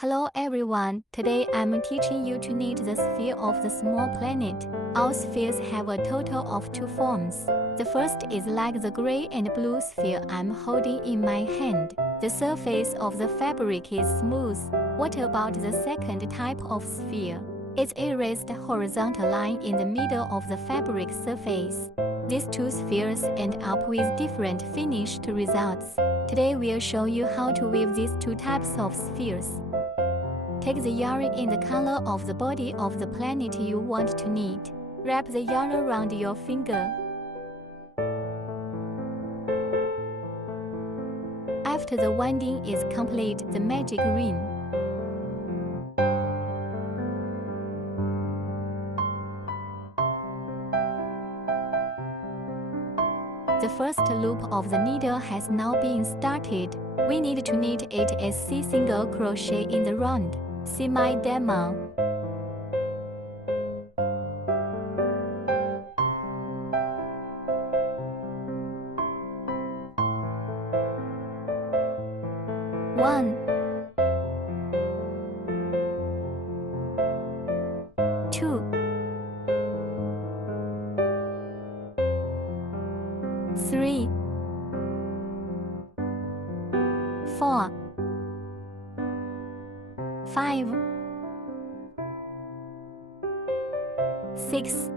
Hello everyone, today I'm teaching you to knit the sphere of the small planet. All spheres have a total of two forms. The first is like the gray and blue sphere I'm holding in my hand. The surface of the fabric is smooth. What about the second type of sphere? It's a raised horizontal line in the middle of the fabric surface. These two spheres end up with different finished results. Today we'll show you how to weave these two types of spheres. Take the yarn in the color of the body of the planet you want to knit. Wrap the yarn around your finger. After the winding is complete, the magic ring. The first loop of the needle has now been started. We need to knit 8 SC single crochet in the round. See my demo. One, 2, 3, 4, 5, 6,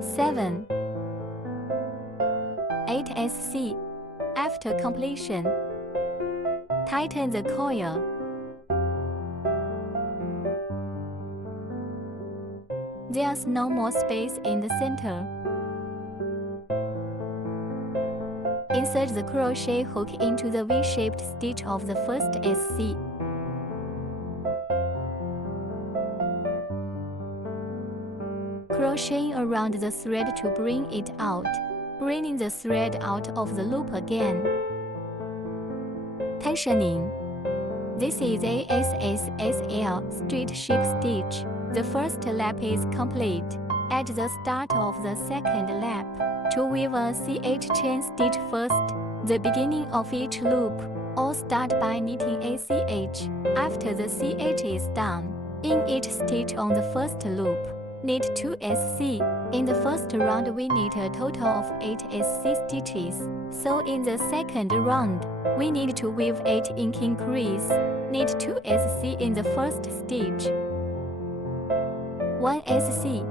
7, 8 SC. After completion, tighten the coil. There's no more space in the center. Insert the crochet hook into the V-shaped stitch of the first SC. Crocheting around the thread to bring it out, bringing the thread out of the loop again. Tensioning. This is a SSSL straight ship stitch. The first lap is complete. At the start of the second lap, to weave a CH chain stitch first, the beginning of each loop, or start by knitting a CH. After the CH is done, in each stitch on the first loop, knit 2 SC. In the first round we knit a total of 8 SC stitches, so in the second round, we need to weave 8 ink increase. Knit 2 SC in the first stitch. 1 SC.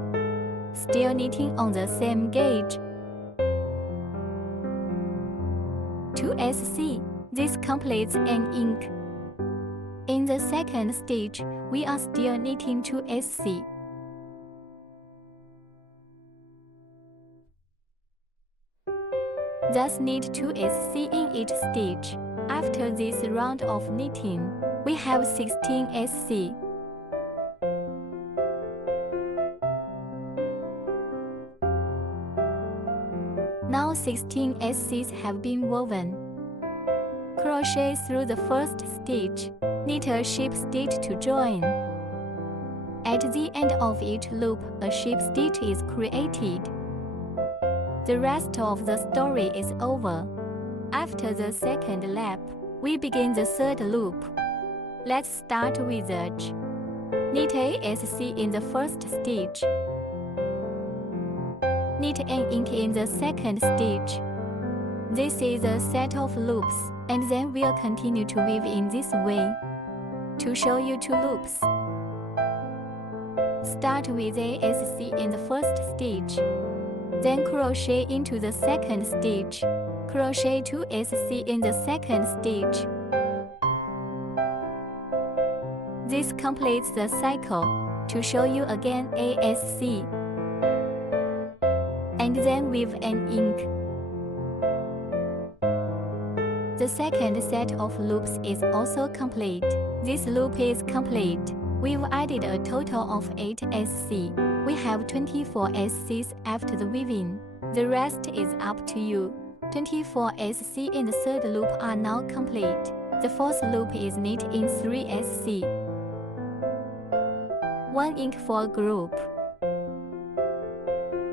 Still knitting on the same gauge. 2 SC. This completes an ink. In the second stitch, we are still knitting 2 SC. Thus knit 2 SC in each stitch. After this round of knitting, we have 16 SC. Now 16 SCs have been woven. Crochet through the first stitch. Knit a ship stitch to join. At the end of each loop, a ship stitch is created. The rest of the story is over. After the second lap, we begin the third loop. Let's start with edge. Knit a SC in the first stitch. Knit an ink in the second stitch. This is a set of loops, and then we'll continue to weave in this way. To show you 2 loops, start with a SC in the first stitch. Then crochet into the second stitch. Crochet 2 SC in the second stitch. This completes the cycle. To show you again a SC. And then weave an ink. The second set of loops is also complete. This loop is complete. We've added a total of 8 SC. We have 24 SCs after the weaving. The rest is up to you. 24 SC in the third loop are now complete. The fourth loop is knit in 3 SC. 1 ink for group.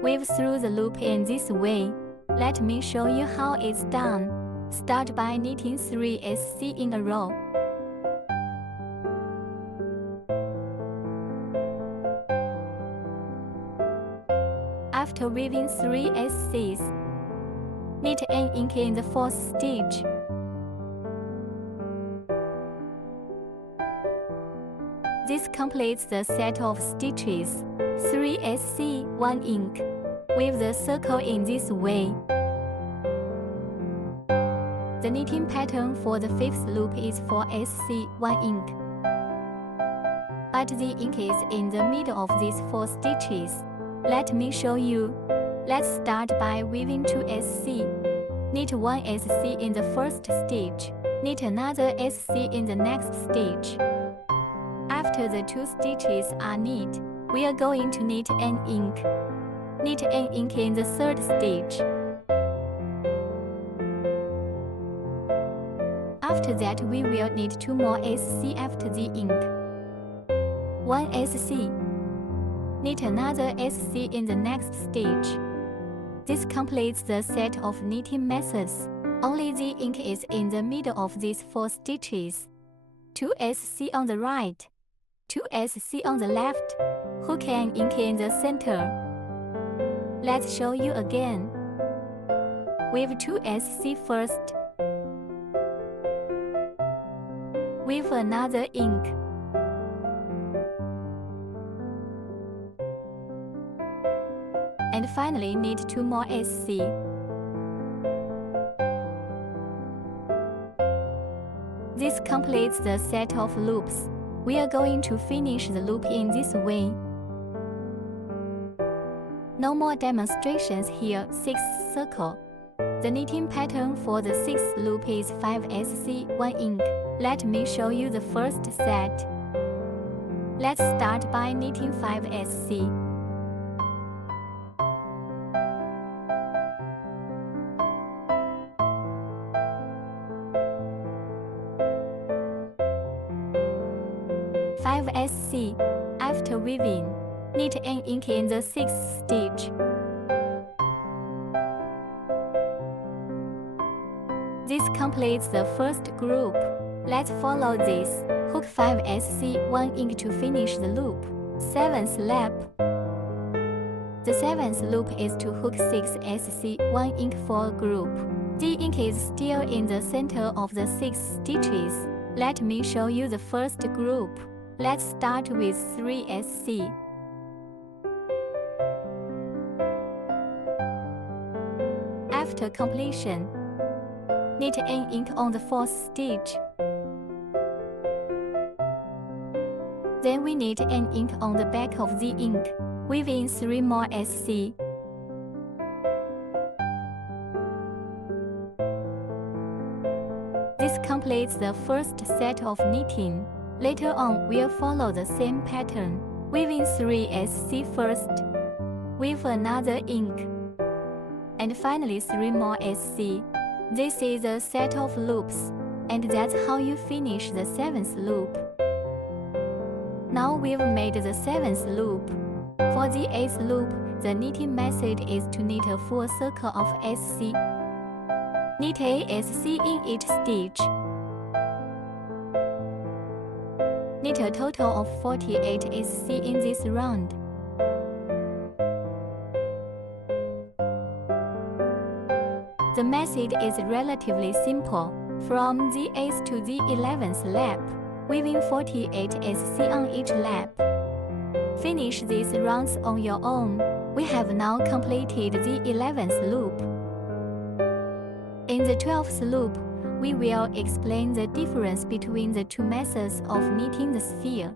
Weave through the loop in this way. Let me show you how it's done. Start by knitting 3 SC in a row. After weaving 3 SCs, knit an ink in the 4th stitch. This completes the set of stitches, 3 SC, 1 ink. Weave the circle in this way. The knitting pattern for the 5th loop is 4 SC, 1 ink. But the ink is in the middle of these 4 stitches. Let me show you. Let's start by weaving 2 SC. Knit 1 SC in the 1st stitch. Knit another SC in the next stitch. After the 2 stitches are knit, we are going to knit an ink. Knit an ink in the 3rd stitch. After that, we will knit 2 more SC after the ink. 1 SC. Knit another SC in the next stitch. This completes the set of knitting methods. Only the ink is in the middle of these 4 stitches. 2 SC on the right, 2 SC on the left. Hook an ink in the center. Let's show you again. Weave 2 SC first. Weave another ink. And finally knit 2 more SC. This completes the set of loops. We are going to finish the loop in this way. No more demonstrations here. 6th circle. The knitting pattern for the 6th loop is 5 SC, 1 ink. Let me show you the first set. Let's start by knitting 5 SC. SC. After weaving, knit an ink in the 6th stitch. This completes the first group. Let's follow this. Hook 5 SC, 1 ink to finish the loop. 7th lap. The 7th loop is to hook 6 SC, 1 ink for a group. The ink is still in the center of the 6 stitches. Let me show you the first group. Let's start with 3 SC. After completion, knit an ink on the 4th stitch. Then we knit an ink on the back of the ink, weaving 3 more SC. This completes the first set of knitting. Later on, we'll follow the same pattern, weaving 3 SC first, weave another ink, and finally 3 more SC. This is a set of loops, and that's how you finish the 7th loop. Now we've made the 7th loop. For the 8th loop, the knitting method is to knit a full circle of SC. Knit a SC in each stitch. Knit a total of 48 SC in this round. The method is relatively simple. From the 8th to the 11th lap, weaving 48 SC on each lap. Finish these rounds on your own. We have now completed the 11th loop. In the 12th loop, we will explain the difference between the 2 methods of knitting the sphere.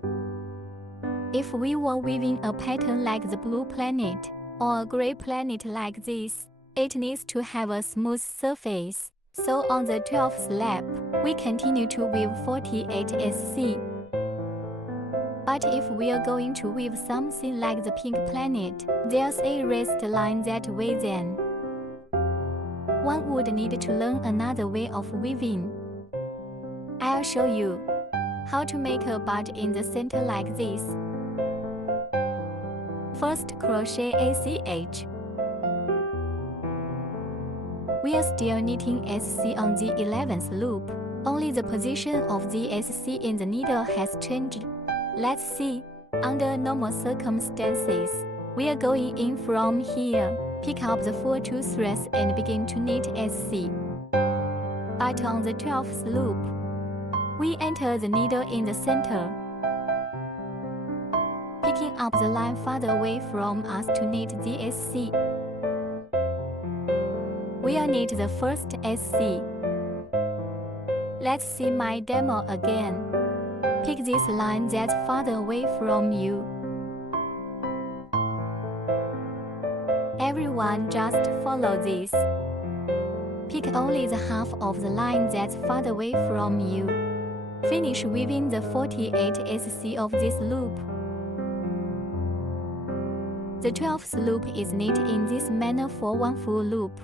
If we were weaving a pattern like the blue planet or a gray planet like this, it needs to have a smooth surface. So on the 12th lap, we continue to weave 48 SC. But if we are going to weave something like the pink planet, there's a raised line that way then. One would need to learn another way of weaving. I'll show you how to make a bud in the center like this. First, crochet ACH. We are still knitting SC on the 11th loop. Only the position of the SC in the needle has changed. Let's see. Under normal circumstances, We are going in from here. Pick up the 4 2 threads and begin to knit SC. But on the 12th loop, we enter the needle in the center, picking up the line farther away from us to knit the SC. We'll knit the first SC. Let's see my demo again. Pick this line that's farther away from you. Everyone just follow this. Pick only the half of the line that's farther away from you. Finish weaving the 48 SC of this loop. The 12th loop is knit in this manner for one full loop.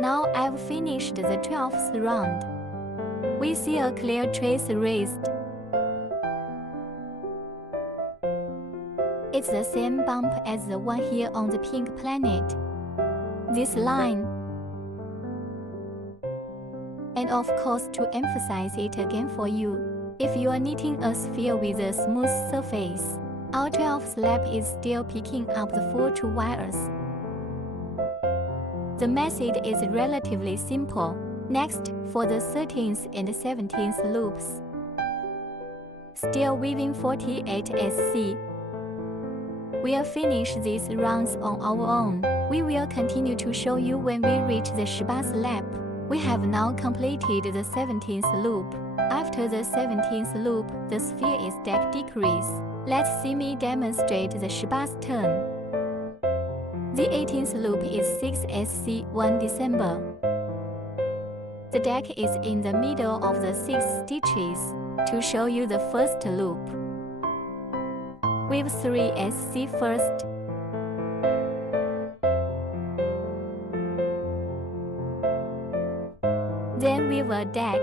Now I've finished the 12th round. We see a clear trace raised. It's the same bump as the one here on the pink planet. This line. And of course, to emphasize it again for you, if you are knitting a sphere with a smooth surface, our 12th lap is still picking up the full 2 wires. The method is relatively simple. Next, for the 13th and 17th loops, still weaving 48 SC. We'll finish these rounds on our own. We will continue to show you when we reach the 18th lap. We have now completed the 17th loop. After the 17th loop, the sphere is deck decrease. Let's see me demonstrate the 18th turn. The 18th loop is 6 SC 1 December. The deck is in the middle of the 6 stitches. To show you the first loop, weave 3 SC first. Then weave a deck.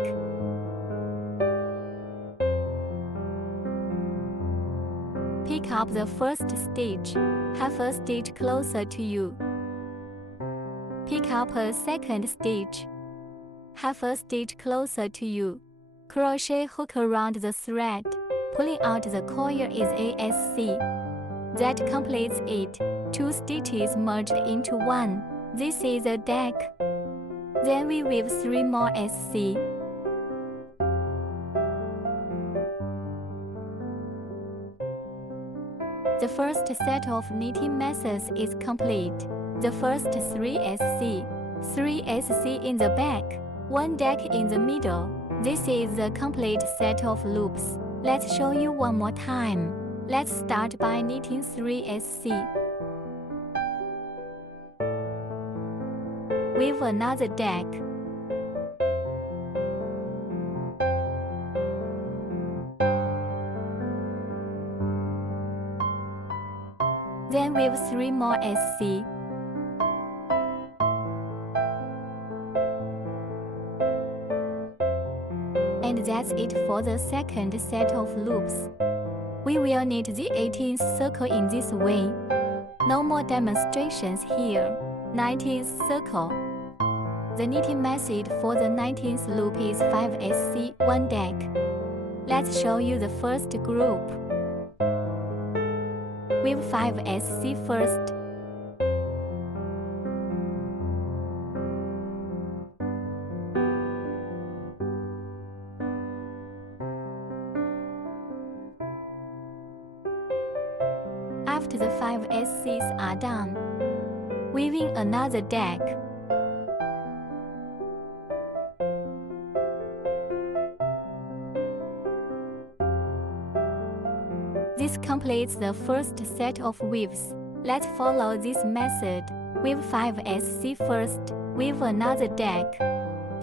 Pick up the first stitch, half a stitch closer to you. Pick up a second stitch, half a stitch closer to you. Crochet hook around the thread. Pulling out the coil is a SC. That completes it. 2 stitches merged into 1. This is a deck. Then we weave 3 more SC. The first set of knitting methods is complete. The first 3 SC, 3 SC in the back, 1 deck in the middle. This is the complete set of loops. Let's show you one more time. Let's start by knitting 3 SC. Weave another deck. Then weave 3 more SC. And that's it for the second set of loops. We will knit the 18th circle in this way. No more demonstrations here. 19th circle. The knitting method for the 19th loop is 5 SC, 1 deck. Let's show you the first group. Weave 5 SC first. After the 5 SCs are done, weaving another deck. This completes the first set of weaves. Let's follow this method. Weave 5 SC first, weave another deck.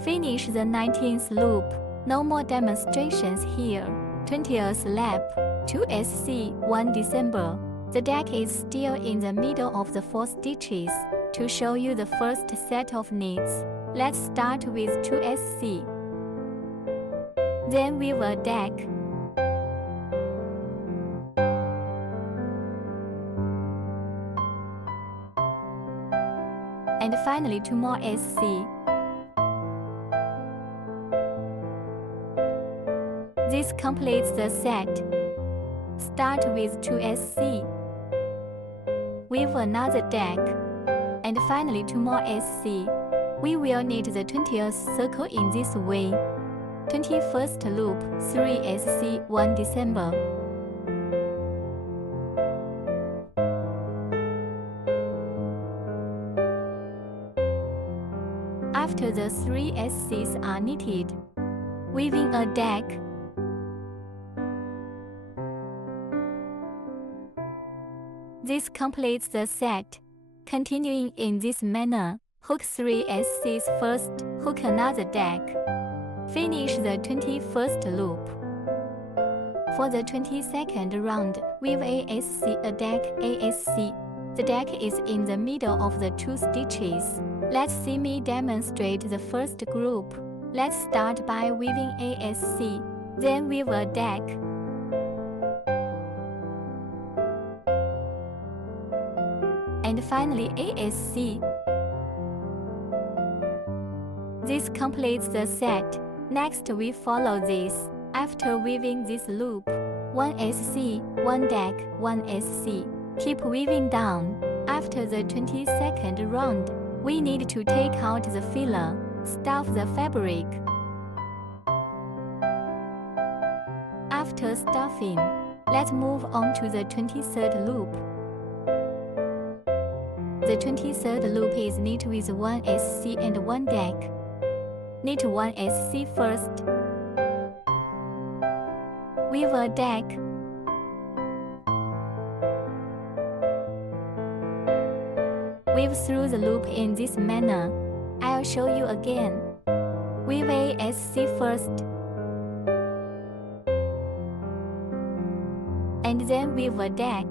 Finish the 19th loop. No more demonstrations here. 20th lap, 2 SC, 1 December. The deck is still in the middle of the 4 stitches. To show you the first set of knits, let's start with 2 SC. Then weave a deck. And finally 2 more SC. This completes the set. Start with 2 SC. Weave another deck. And finally 2 more SC. We will knit the 20th circle in this way. 21st loop, 3 SC, 1 December. After the 3 SCs are knitted, weaving a deck. This completes the set. Continuing in this manner, hook 3 SCs first, hook another deck. Finish the 21st loop. For the 22nd round, weave ASC, a deck, ASC. The deck is in the middle of the 2 stitches. Let's see me demonstrate the first group. Let's start by weaving ASC, then weave a deck. And finally ASC. This completes the set. Next we follow this. After weaving this loop, 1 SC, 1 deck, 1 SC. Keep weaving down. After the 22nd round, we need to take out the filler, stuff the fabric. After stuffing, let's move on to the 23rd loop. The 23rd loop is knit with 1 SC and 1 deck. Knit 1 SC first. Weave a deck. Weave through the loop in this manner. I'll show you again. Weave a SC first. And then weave a deck.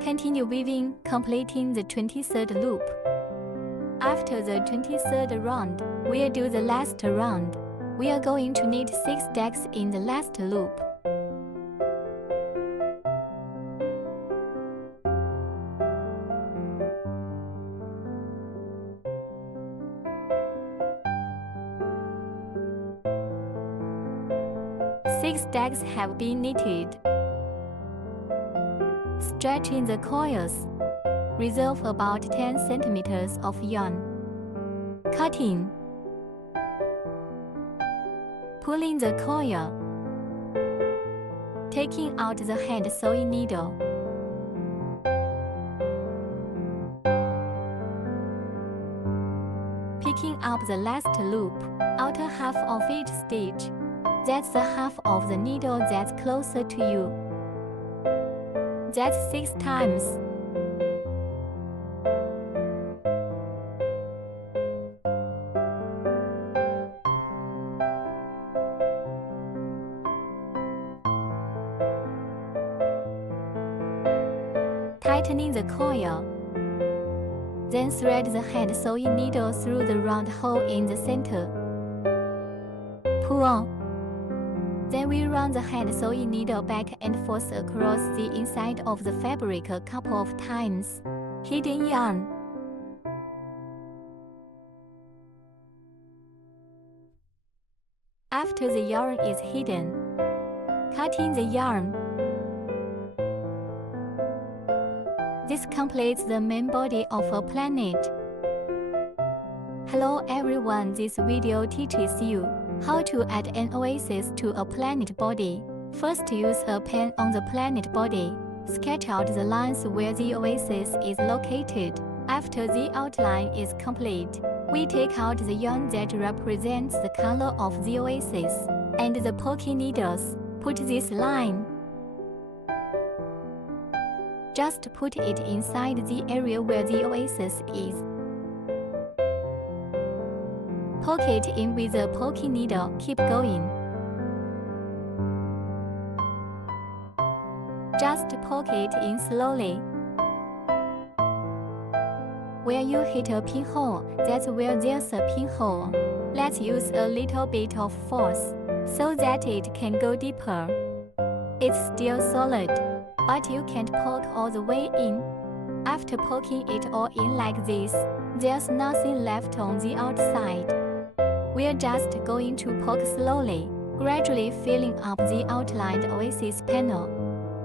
Continue weaving, completing the 23rd loop. After the 23rd round, we'll do the last round. We are going to knit 6 decks in the last loop. Six decks have been knitted. Stretching the coils. Reserve about 10 centimeters of yarn. Cutting. Pulling the coil. Taking out the hand sewing needle. Picking up the last loop, outer half of each stitch. That's the half of the needle that's closer to you. That's 6 times. Tightening the coil. Then thread the hand sewing needle through the round hole in the center. Pull on. Then we run the hand sewing needle back and forth across the inside of the fabric a couple of times. Hidden yarn. After the yarn is hidden, cutting the yarn. This completes the main body of a planet. Hello everyone, this video teaches you how to add an oasis to a planet body. First, use a pen on the planet body. Sketch out the lines where the oasis is located. After the outline is complete, we take out the yarn that represents the color of the oasis and the poking needles. Put this line. Just put it inside the area where the oasis is. Poke it in with a poking needle. Keep going. Just poke it in slowly. Where you hit a pinhole, that's where there's a pinhole. Let's use a little bit of force so that it can go deeper. It's still solid, but you can't poke all the way in. After poking it all in like this, there's nothing left on the outside. We're just going to poke slowly, gradually filling up the outlined oasis panel.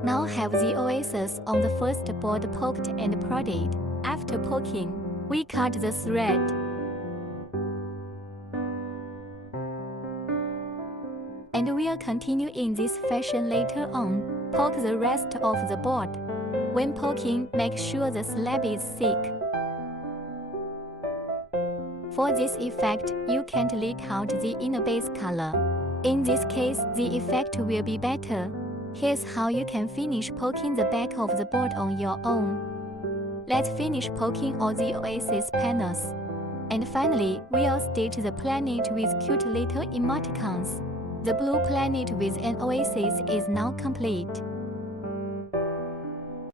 Now have the oasis on the first board poked and prodded. After poking, we cut the thread. And we'll continue in this fashion later on. Poke the rest of the board. When poking, make sure the slab is thick. For this effect, you can't leak out the inner base color. In this case, the effect will be better. Here's how you can finish poking the back of the board on your own. Let's finish poking all the oasis panels. And finally, we'll stitch the planet with cute little emoticons. The blue planet with an oasis is now complete.